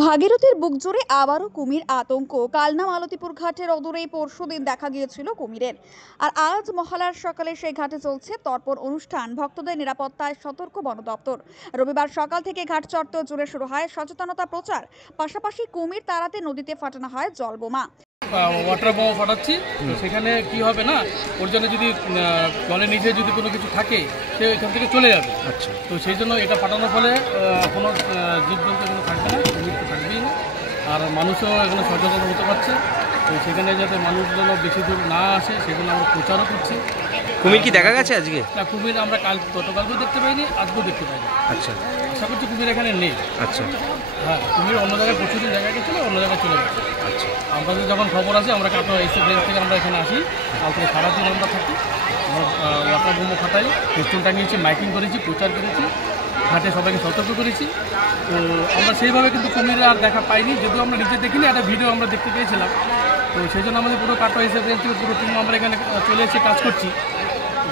ভাগীরথীর বুক জুড়ে আবারও কুমির আতঙ্ক। কালনা মালতীপুর ঘাটের অদূরেই পরশুদিন দেখা গিয়েছিল কুমিরের, আর আজ মহালয়ার সকালে সেই ঘাটে চলছে তর্পণ অনুষ্ঠান। ভক্তদের নিরাপত্তায় সতর্ক বন দপ্তর। রবিবার সকাল থেকে ঘাট চত্বর জুড়ে শুরু হয় সচেতনতা প্রচার। পাশাপাশি কুমির তাড়াতে নদীতে ফাটানো হয় জলবোমা। ওয়াটার বোমা ফাটাচ্ছি, তো সেখানে কি হবে না, ওর জন্য যদি জলের নিচে যদি কোনো কিছু থাকে সে এখান থেকে চলে যাবে। আচ্ছা, তো সেই জন্য এটা ফাটানোর ফলে কোনো জীবজন্তু এখানে থাকবে না, মৃত্যু থাকবেই না, আর মানুষও এখানে সচেতন হতে পারছে। তো সেখানে যাতে মানুষ যেন বেশি দূর না আসে সেজন্য আমরা প্রচারও করছি। কুমির কি দেখা গেছে আজকে? না, কুমির আমরা গতকালকেও দেখতে পাইনি, আজকেও দেখতে পাইনি। আচ্ছা, আশা করছি কুমির এখানে নেই। আচ্ছা, হ্যাঁ, কুমির অন্য জায়গায় প্রচুর জায়গায় গেছিলো, অন্য জায়গায় চলে গেছে। আচ্ছা, আমাদের যখন খবর আসে আমরা কাটো এসে ব্রেঞ্চ থেকে আমরা এখানে আসি, কালকে সারাদিন আমরা থাকি, আমরা ওয়াটার বোমা ফাটাই, পেস্টুন টাঙিয়েছি, মাইকিং করেছি, প্রচার করেছি, ঘাটে সবাইকে সতর্ক করেছি। তো আমরা সেইভাবে কিন্তু কুমিরের আর দেখা পাইনি, যদিও আমরা নিজে দেখিনি, একটা ভিডিও আমরা দেখতে পেয়েছিলাম। তো সেই জন্য আমাদের পুরো কাটো এসে ব্রেঞ্চ থেকে পুরো টিম আমরা এখানে চলে এসে কাজ করছি,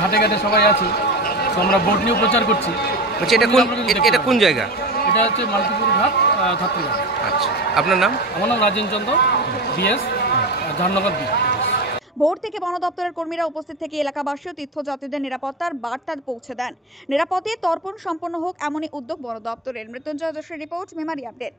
ঘাটে ঘাটে সবাই আছি। তো আমরা বোট নিয়েও প্রচার করছি। এটা কোন জায়গা? এটা হচ্ছে মালতীপুর ঘাট, ছাত্রীঘাট। আচ্ছা, আপনার নাম? আমার নাম রাজেন চন্দ্র, বিএস, ঝাড়নগর বি। ভোর থেকে বন দপ্তরের কর্মীরা উপস্থিত থেকে এলাকাবাসী ও তীর্থযাত্রীদের নিরাপত্তার বার্তা পৌঁছে দেন। নিরাপদে তর্পণ সম্পন্ন হোক এমনই উদ্যোগ বন দপ্তরের। মৃত্যুঞ্জয় যোশীর রিপোর্ট, মেমারি আপডেট।